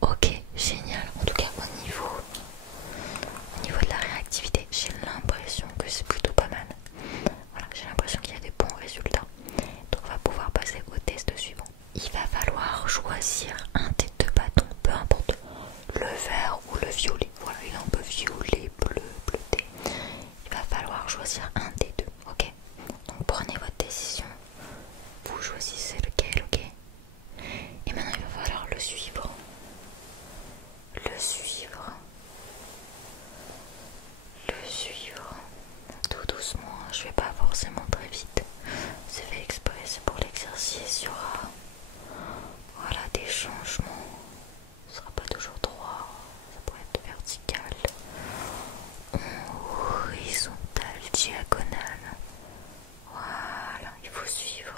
Ok, génial. En tout cas, au niveau de la réactivité, j'ai l'impression que c'est plutôt pas mal. Voilà, j'ai l'impression qu'il y a des bons résultats. Donc on va pouvoir passer au test suivant. Il va falloir choisir un des deux bâtons, peu importe le vert ou le violet. Voilà, il est un peu violet, bleu, bleuté. Il va falloir choisir un des deux, ok? Donc prenez votre décision. Vous choisissez lequel, ok? Et maintenant il va falloir le suivre. Le suivre. Le suivre. Tout doucement, je vais pas forcément très vite. C'est fait exprès, c'est pour l'exercice. Il y aura voilà, des changements. Ce sera pas toujours droit. Ça pourrait être vertical, horizontal, diagonal. Voilà, il faut suivre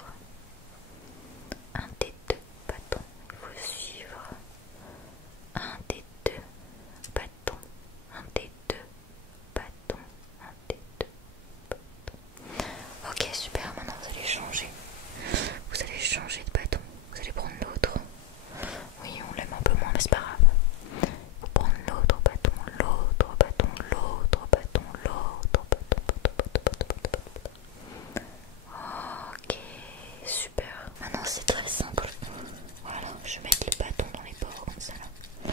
un des deux bâtons. Il faut suivre un des deux bâtons. Un des deux bâtons. Un des deux bâtons. Ok, super. Maintenant, vous allez changer. Vous allez changer de bâton. Vous allez prendre l'autre. Oui, on l'aime un peu moins, mais c'est pas grave. Vous prendre l'autre bâton, l'autre bâton, l'autre bâton, l'autre bâton. Ok, super. Maintenant c'est très simple. Voilà, je vais mettre le bâton dans les bords comme ça là. Il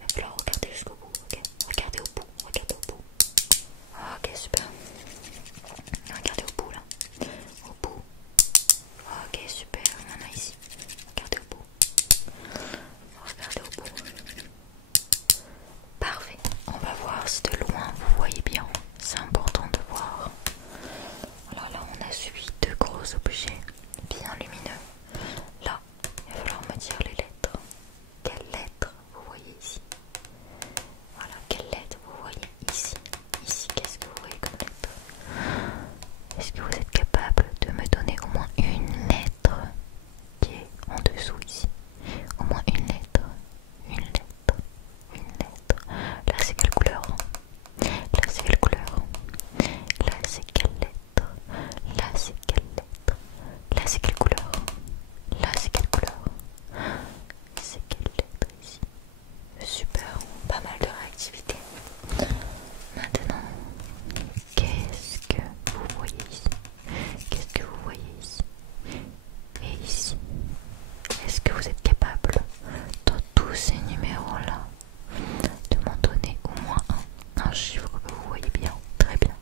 va falloir regarder jusqu'au bout, ok? Regardez au bout, regardez au bout. Ok, super. Regardez au bout là. Au bout. Ok, super. Maintenant ici. Regardez au bout. Regardez au bout. Parfait. On va voir si de loin vous voyez bien. C'est important de voir. Alors là, on a suivi deux gros objets bien lumineux. Là, il va falloir me dire les lettres. Quelles lettres vous voyez ici? Voilà, quelles lettres vous voyez ici? Ici, qu'est-ce que vous voyez comme lettre? Est-ce que vous êtes capable de me donner au moins une lettre qui est en dessous ici? Au moins une lettre. Une lettre. Une lettre. Là, c'est quelle couleur? Là, c'est quelle couleur? Là, c'est quelle lettre? Là, c'est quelle lettre? Là, c'est quelle couleur? Là, c'est quelle couleur? C'est quelle lettre ici? Super, pas mal de réactivité. Maintenant, qu'est-ce que vous voyez ici? Qu'est-ce que vous voyez ici? Et ici? Est-ce que vous êtes capable, dans tous ces numéros-là, de m'en donner au moins un chiffre que vous voyez bien, très bien?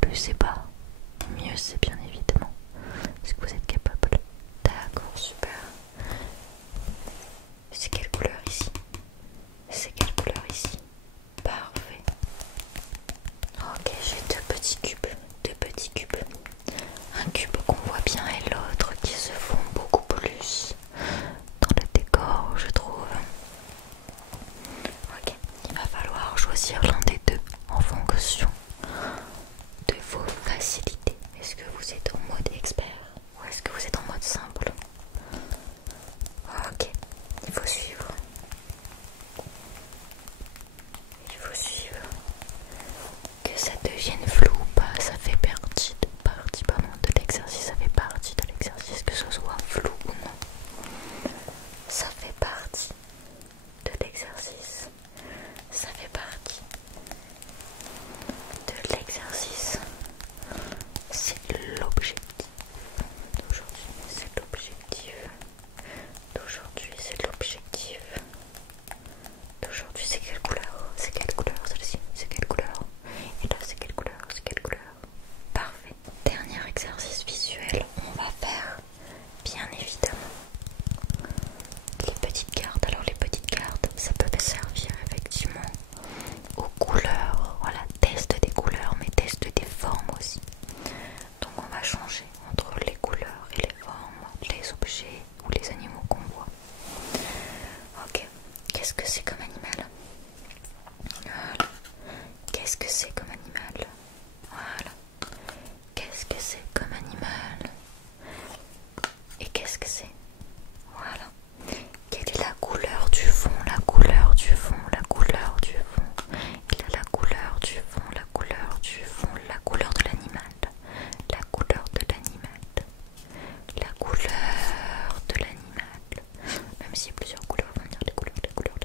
Plus c'est pas, mieux c'est bien évidemment. Est-ce que vous êtes capable? D'accord, super. C'est quelle couleur ici? C'est quelle couleur ici? Parfait. Ok, j'ai deux petits cubes. Deux petits cubes. Un cube qu'on voit bien et l'autre qui se font beaucoup plus dans le décor, je trouve. Ok, il va falloir choisir l'un des deux en fonction de vos facilités. Est-ce que vous êtes en mode expert ou est-ce que vous êtes en mode simple? Ok, il faut suivre. Il faut suivre. Que ça devienne flou ou pas, ça fait partie de l'exercice, ça fait partie de l'exercice, que ce soit flou ou non. Ça fait partie de l'exercice. Ça fait partie de l'exercice. C'est l'objectif d'aujourd'hui. C'est l'objectif d'aujourd'hui. C'est l'objectif d'aujourd'hui. C'est quelle couleur? C'est quelle couleur celle-ci? C'est quelle couleur? Et là c'est quelle couleur? C'est quelle couleur? Parfait. Dernier exercice visuel. On va faire bien évidemment les petites cartes. Alors les petites cartes, ça peut servir effectivement aux couleurs. Voilà, test des couleurs, mais test des formes aussi. Donc on va changer entre les couleurs et les formes, les objets ou les animaux qu'on voit. Ok, qu'est-ce que c'est comme animal? Voilà. Qu'est-ce que c'est comme animal? Voilà. Qu'est-ce que c'est comme animal? Et qu'est-ce que c'est? Voilà. Quelle est la couleur du fond? La couleur du fond, la couleur du fond. Il a la couleur du fond, la couleur du fond, la couleur de l'animal. La couleur de l'animal. La couleur de l'animal. Même s'il y a plusieurs couleurs, on va dire les couleurs, les couleurs,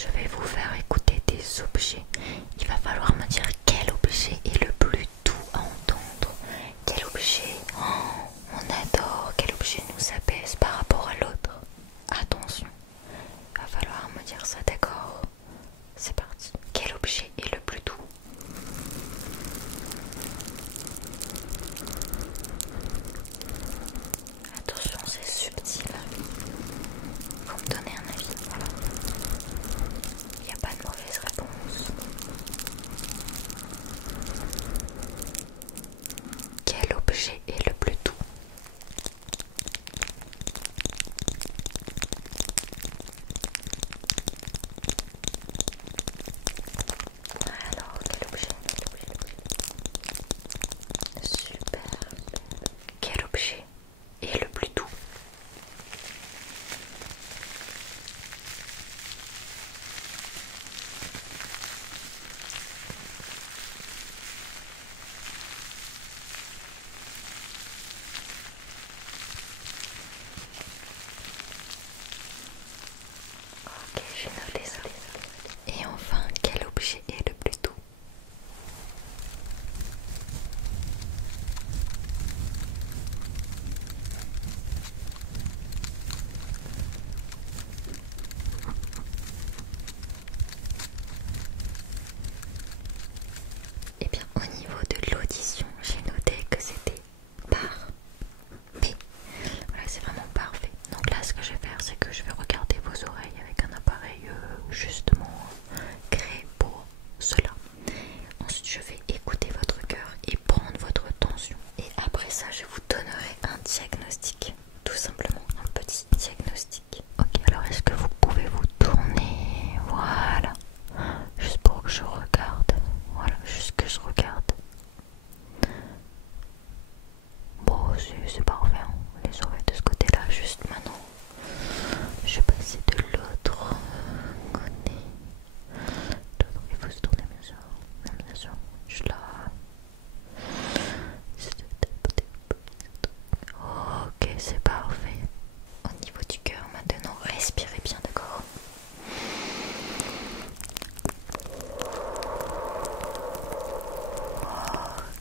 je vais vous faire écouter des objets. Il va falloir me dire quel objet est le plus doux à entendre. Quel objet on adore, quel objet nous apaise par rapport à l'autre. Attention, il va falloir me dire ça, d'accord? C'est parti. Quel objet est le plus doux? Attention, c'est subtil. Faut me donner un avis. Voilà. Il n'y a pas de mauvaise réponse. Quel objet est le plus doux? Alors, quel objet? Super. Quel objet est le plus doux? Ok, j'ai noté ça. Et enfin, quel objet est le plus doux? Eh bien, au niveau de l'audition, j'ai noté que c'était parfait. Voilà, c'est vraiment parfait. Donc là, ce que je vais faire, c'est que je vais regarder vos oreilles avec un appareil justement créé pour cela. Ensuite, je vais écouter votre cœur et prendre votre tension. Et après ça, je vous donnerai un diagnostic. Tout simplement, un petit diagnostic. Ok, alors est-ce que vous pouvez vous tourner? Voilà. Juste pour que je regarde. Voilà, juste que je regarde. Bon, c'est parfait, hein. Les oreilles de ce côté-là, juste maintenant. Je vais passer de l'autre côté. Il faut se tourner, bien sûr. Bien sûr. Juste là. Ok, c'est parfait. Au niveau du cœur, maintenant, respirez bien, d'accord?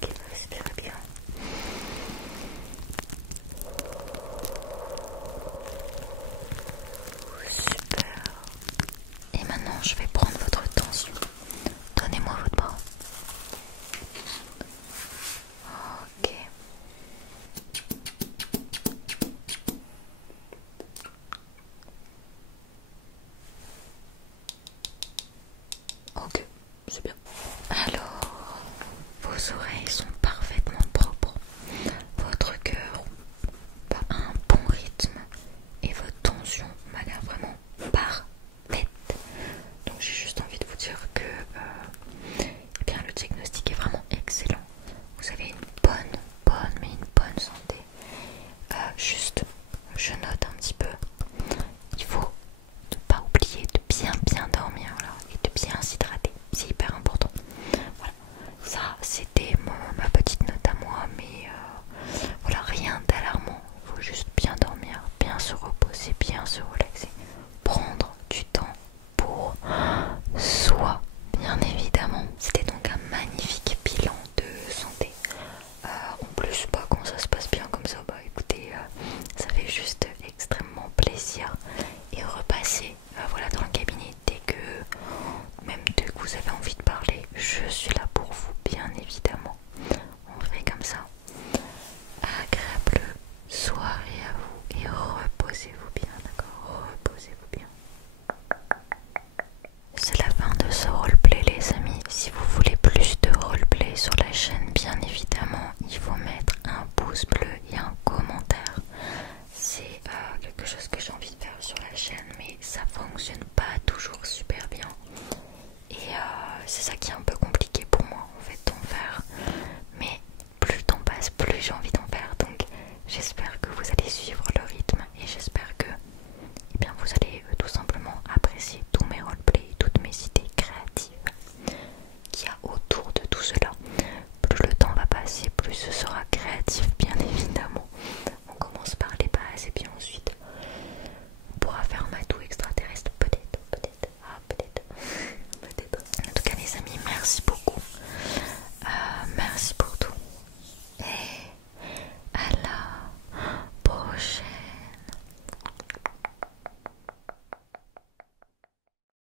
Ok, respirez bien. Super. Et maintenant, je vais prendre votre tension. Donnez-moi votre bras. Ok. Ok, c'est bien. Alors, vos oreilles sont